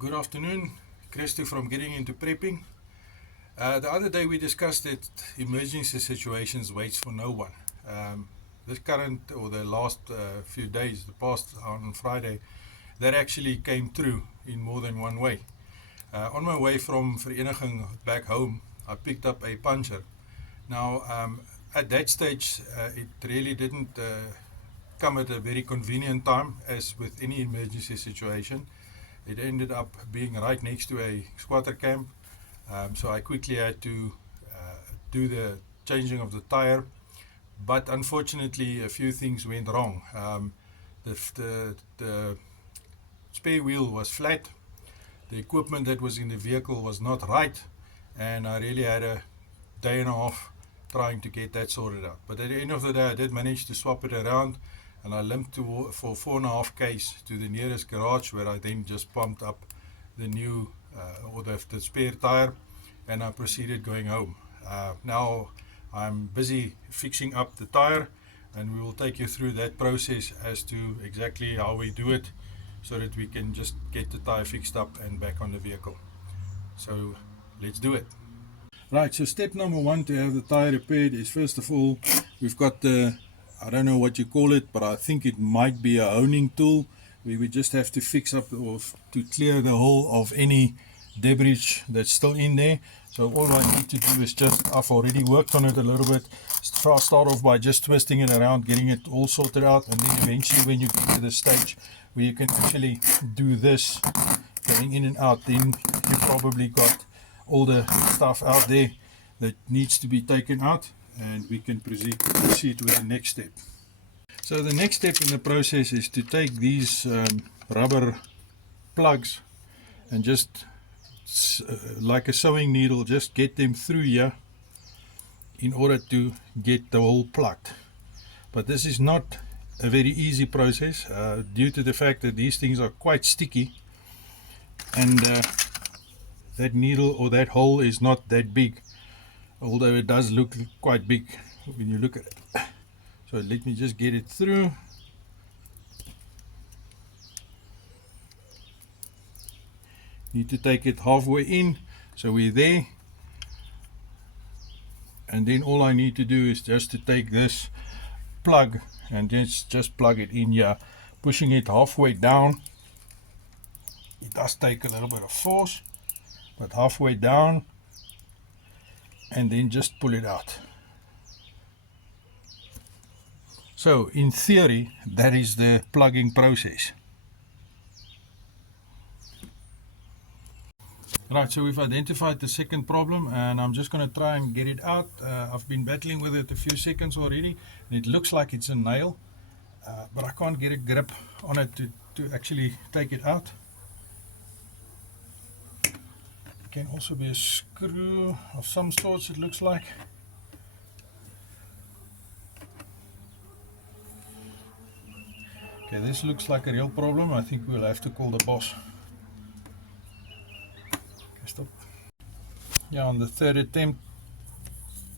Good afternoon, Christy from Getting Into Prepping. The other day we discussed that emergency situations waits for no one. This current or the last few days, the past on Friday, that actually came through in more than one way. On my way from Vereniging back home, I picked up a puncture. Now, at that stage, it really didn't come at a very convenient time, as with any emergency situation. It ended up being right next to a squatter camp, so I quickly had to do the changing of the tire. But unfortunately, a few things went wrong. The spare wheel was flat, the equipment that was in the vehicle was not right, and I really had a day and a half trying to get that sorted out. But at the end of the day, I did manage to swap it around, and I limped for 4.5 k's to the nearest garage, where I then just pumped up the new or the spare tire, and I proceeded going home. Now I'm busy fixing up the tire, and we will take you through that process as to exactly how we do it, so that we can just get the tire fixed up and back on the vehicle. So let's do it. Right, so step number one to have the tire repaired is, first of all, we've got the, I don't know what you call it, but I think it might be a honing tool, where we just have to fix up or to clear the hole of any debris that's still in there. So all I need to do is just, I've already worked on it a little bit, start off by just twisting it around, getting it all sorted out, and then eventually when you get to the stage where you can actually do this, going in and out, then you probably got all the stuff out there that needs to be taken out, and we can proceed with the next step. So the next step in the process is to take these rubber plugs and just like a sewing needle, just get them through here in order to get the hole plugged. But this is not a very easy process due to the fact that these things are quite sticky, and that needle or that hole is not that big, although it does look quite big when you look at it. So let me just get it through. Need to take it halfway in, so we're there, and then all I need to do is just to take this plug and just plug it in here, pushing it halfway down. It does take a little bit of force, but halfway down, and then just pull it out. So in theory, that is the plugging process. Right, so we've identified the second problem, and I'm just going to try and get it out. I've been battling with it a few seconds already, and it looks like it's a nail, but I can't get a grip on it to actually take it out. It can also be a screw of some sorts, it looks like. Okay, this looks like a real problem. I think we'll have to call the boss. Stop. Yeah, on the third attempt,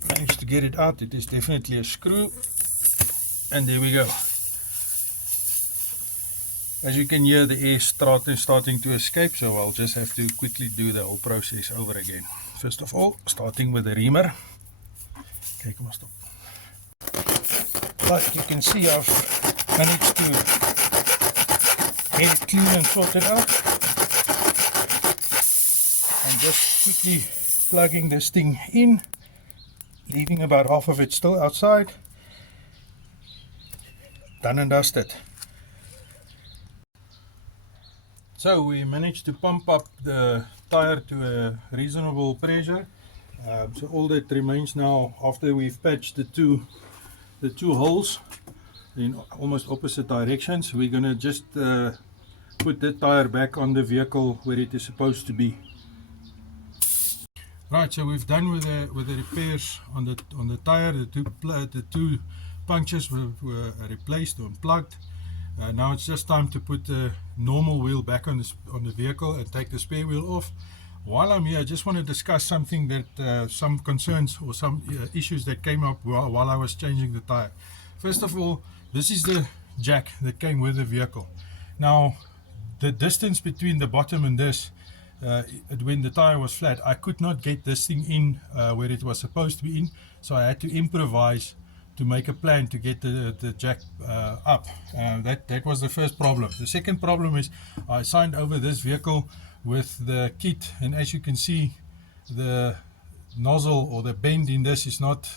managed to get it out. It is definitely a screw, and there we go. As you can hear, the air starting to escape, so I'll just have to quickly do the whole process over again. First of all, starting with the reamer. Okay, come on, stop. But you can see I've managed to get it clean and sorted out. And just quickly plugging this thing in, leaving about half of it still outside. Done and dusted. So we managed to pump up the tire to a reasonable pressure. So all that remains now, after we've patched the two holes in almost opposite directions, we're going to just put the tire back on the vehicle where it is supposed to be. Right, so we've done with the repairs on the tire. The two punctures were replaced or unplugged. Now it's just time to put the normal wheel back on the vehicle and take the spare wheel off. While I'm here, I just want to discuss something that some concerns or some issues that came up while I was changing the tire. First of all, this is the jack that came with the vehicle. Now the distance between the bottom and this, when the tire was flat, I could not get this thing in where it was supposed to be in, so I had to improvise to make a plan to get the jack up. That was the first problem. The second problem is I signed over this vehicle with the kit, and as you can see, the nozzle or the bend in this is not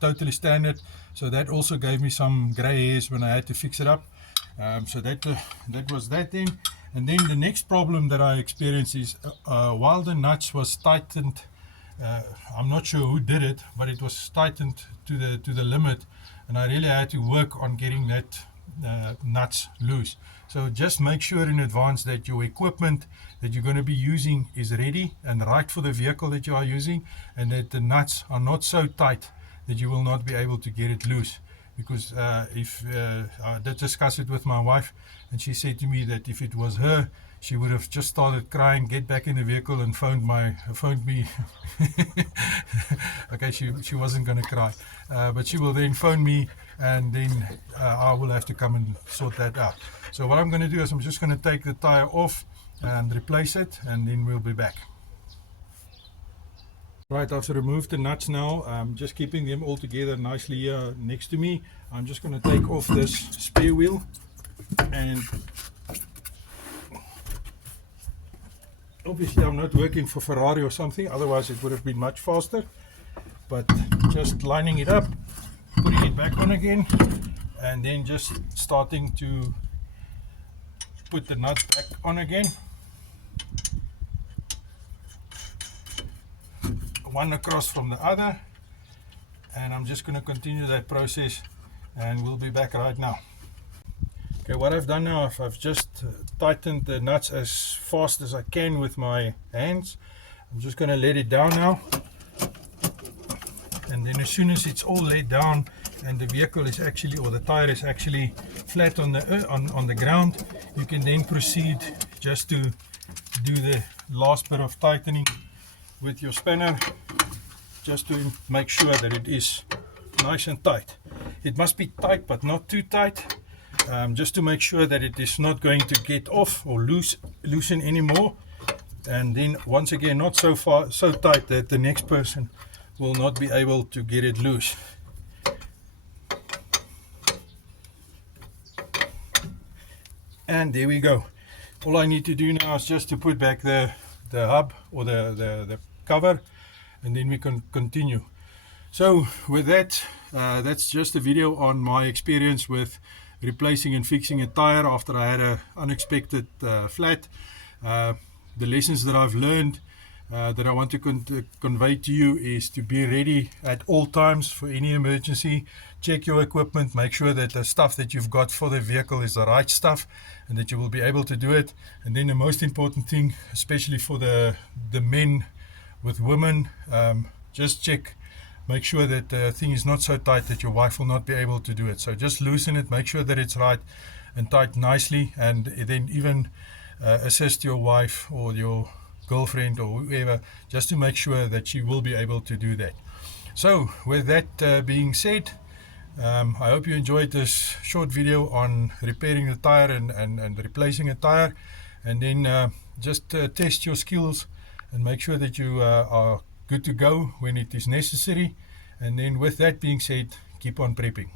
totally standard, so that also gave me some gray hairs when I had to fix it up. So that was that then. And then the next problem that I experienced is while the nuts was tightened, I'm not sure who did it, but it was tightened to the limit, and I really had to work on getting that nuts loose. So just make sure in advance that your equipment that you're going to be using is ready and right for the vehicle that you are using, and that the nuts are not so tight that you will not be able to get it loose. Because if I did discuss it with my wife, and she said to me that if it was her, she would have just started crying, get back in the vehicle and phoned me. Okay, she wasn't going to cry, but she will then phone me, and then I will have to come and sort that out. So what I'm going to do is I'm just going to take the tire off and replace it, and then we'll be back. Right, I've removed the nuts now. I'm just keeping them all together nicely here next to me. I'm just going to take off this spare wheel, and obviously I'm not working for Ferrari or something, otherwise it would have been much faster. But just lining it up, putting it back on again, and then just starting to put the nuts back on again. One across from the other, and I'm just going to continue that process, and we'll be back right now. Okay, what I've done now, I've just tightened the nuts as fast as I can with my hands. I'm just going to let it down now, and then as soon as it's all laid down and the vehicle is actually, or the tire is actually flat on the ground, you can then proceed just to do the last bit of tightening with your spanner, just to make sure that it is nice and tight. It must be tight but not too tight, just to make sure that it is not going to get off or loosen anymore, and then once again not so tight that the next person will not be able to get it loose. And there we go. All I need to do now is just to put back the hub or the cover, and then we can continue. So with that, that's just a video on my experience with replacing and fixing a tire after I had an unexpected flat. The lessons that I've learned that I want to convey to you is to be ready at all times for any emergency. Check your equipment, make sure that the stuff that you've got for the vehicle is the right stuff and that you will be able to do it. And then the most important thing, especially for the men with women, just check, make sure that the thing is not so tight that your wife will not be able to do it. So just loosen it, make sure that it's right and tight nicely, and then even assist your wife or your girlfriend or whoever, just to make sure that she will be able to do that. So with that being said, I hope you enjoyed this short video on repairing the tire and replacing a tire, and then just test your skills and make sure that you are good to go when it is necessary. And then with that being said, keep on prepping.